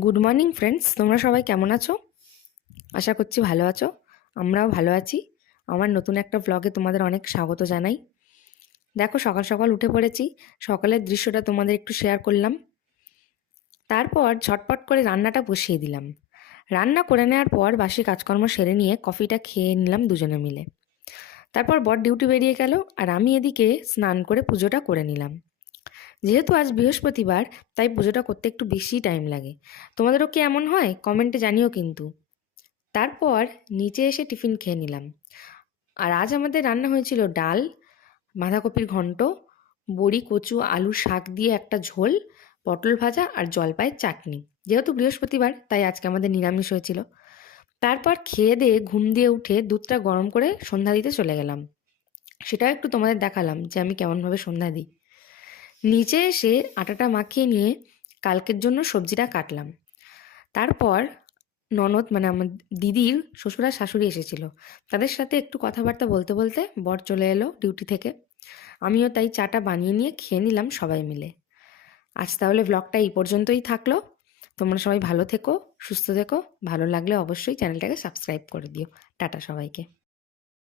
Good morning friends, তোমরা সবাই কেমন আছো? আশা করছি ভালো আছো। আমরাও ভালো আছি। আমার নতুন একটা ব্লগে তোমাদের অনেক স্বাগত জানাই। দেখো, সকাল সকাল উঠে পড়েছি। সকালের দৃশ্যটা তোমাদের একটু শেয়ার করলাম। তারপর ঝটপট করে রান্নাটা বসিয়ে দিলাম। রান্না করে নেওয়ার পর বাসি কাজকর্ম সেরে নিয়ে কফিটা খেয়ে নিলাম দুজনে মিলে। তারপর বর ডিউটি বেরিয়ে গেল, আর আমি এদিকে স্নান করে পুজোটা করে নিলাম। যেহেতু আজ বৃহস্পতিবার, তাই পুজোটা করতে একটু বেশি টাইম লাগে। তোমাদেরও কি এমন হয়? কমেন্টে জানিও কিন্তু। তারপর নিচে এসে টিফিন খেয়ে নিলাম। আর আজ আমাদের রান্না হয়েছিল ডাল, বাঁধাকপির ঘন্ট, বড়ি, কচু, আলু শাক দিয়ে একটা ঝোল, পটল ভাজা আর জলপাইয়ের চাটনি। যেহেতু বৃহস্পতিবার, তাই আজকে আমাদের নিরামিষ হয়েছিল। তারপর খেয়ে দিয়ে ঘুম দিয়ে উঠে দুধটা গরম করে সন্ধ্যা দিতে চলে গেলাম। সেটাও একটু তোমাদের দেখালাম যে আমি কেমনভাবে সন্ধ্যা দিই। নিচে এসে আটাটা মাখিয়ে নিয়ে কালকের জন্য সবজিটা কাটলাম। তারপর ননদ মানে আমার দিদির শ্বশুর আর শাশুড়ি এসেছিল। তাদের সাথে একটু কথাবার্তা বলতে বলতে বর চলে এলো ডিউটি থেকে। আমিও তাই চাটা বানিয়ে নিয়ে খেয়ে নিলাম সবাই মিলে। আজ তাহলে ব্লগটা এই পর্যন্তই থাকলো। তোমরা সবাই ভালো থেকো, সুস্থ থেকো। ভালো লাগলে অবশ্যই চ্যানেলটাকে সাবস্ক্রাইব করে দিও। টাটা সবাইকে।